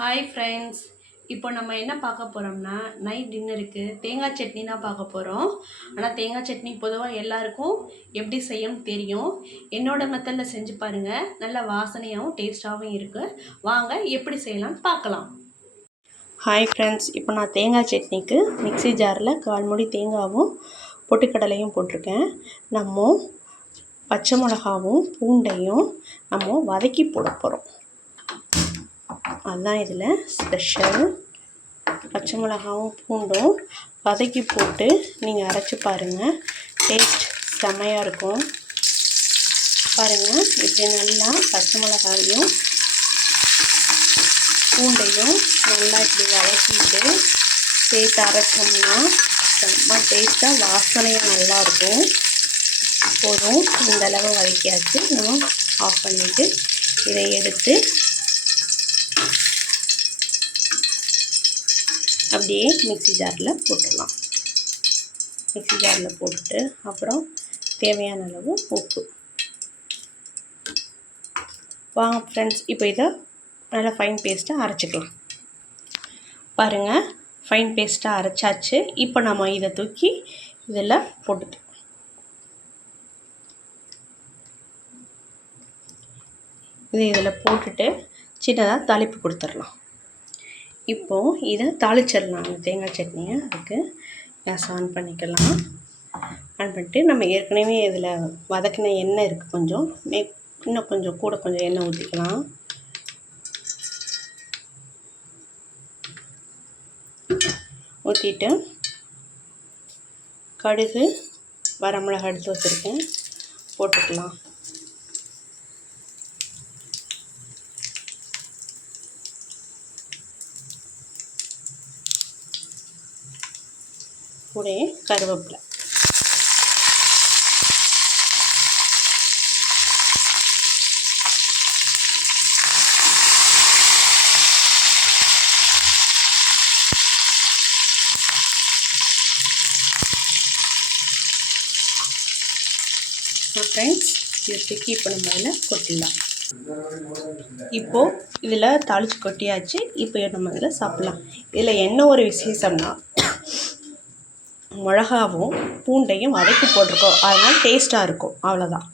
Hi friends, இப்போ நம்ம என்ன பார்க்க போகிறோம்னா நைட் டின்னருக்கு தேங்காய் சட்னி தான் பார்க்க போகிறோம். ஆனால் தேங்காய் சட்னி பொதுவாக எல்லாருக்கும் எப்படி செய்யணும்னு தெரியும். என்னோட மெத்தடில் செஞ்சு பாருங்கள், நல்ல வாசனையாகவும் டேஸ்ட்டாகவும் இருக்குது. வாங்க எப்படி செய்யலாம்னு பார்க்கலாம். ஹாய் ஃப்ரெண்ட்ஸ், இப்போ நான் தேங்காய் சட்னிக்கு மிக்ஸி ஜாரில் 1/4 மூடி தேங்காயும் பொட்டுக்கடலையும் போட்டிருக்கேன். நம்ம பச்சை மிளகாவும் பூண்டையும் நம்ம வதக்கி போட போகிறோம். அதுதான் இதில் ஸ்பெஷல். பச்சை மிளகாவும் பூண்டும் வதக்கி போட்டு நீங்கள் அரைச்சி பாருங்கள், டேஸ்ட் செம்மையாக இருக்கும். பாருங்கள், இப்படி நல்லா பச்சை மிளகாவையும் பூண்டையும் நல்லா இப்படி வதக்கிட்டு சேர்த்து அரைச்சோம்னா செம்ம டேஸ்ட்டாக வாசனையாக நல்லாயிருக்கும். போதும், இந்தளவு வதக்கியாச்சு. நம்ம ஆஃப் பண்ணிவிட்டு இதை எடுத்து அப்படியே மிக்ஸி ஜாரில் போட்டுடலாம். மிக்ஸி ஜாரில் போட்டுட்டு அப்புறம் தேவையான அளவு உப்பு. வாங்க ஃப்ரெண்ட்ஸ், இப்போ இதை நல்லா ஃபைன் பேஸ்ட்டாக அரைச்சிக்கலாம். பாருங்கள், ஃபைன் பேஸ்ட்டாக அரைச்சாச்சு. இப்போ நம்ம இதை தூக்கி இதில் போட்டுட்டு இதில் போட்டுட்டு சின்னதாக தாளிப்பு கொடுத்துடலாம். இப்போது இதை தாளிச்சிடலாம். அந்த தேங்காய் சட்னியை அதுக்கு கேஸ் ஆன் பண்ணிக்கலாம். ஆன் பண்ணிட்டு நம்ம ஏற்கனவே இதில் வதக்கின எண்ணெய் இருக்குது, கொஞ்சம் இன்னும் கொஞ்சம் கூட கொஞ்சம் எண்ணெய் ஊற்றிக்கலாம். ஊற்றிட்டு கடுகு வரமிளகாய் எடுத்து வச்சுருக்கேன், போட்டுக்கலாம். கூட கருவேப்பிலை. ஃப்ரெண்ட்ஸ், இதை தூக்கி இப்போ நம்ம இதில் கொட்டிடலாம். இப்போது இதில் தாளித்து கொட்டியாச்சு. இப்போ நம்ம இதில் சாப்பிட்லாம். இதில் என்ன ஒரு விசேஷம்னா, மிளகாவும் பூண்டையும் வதக்கி போட்டிருக்கோம், அதனால் டேஸ்ட்டாக இருக்கும். அவ்வளோதான்.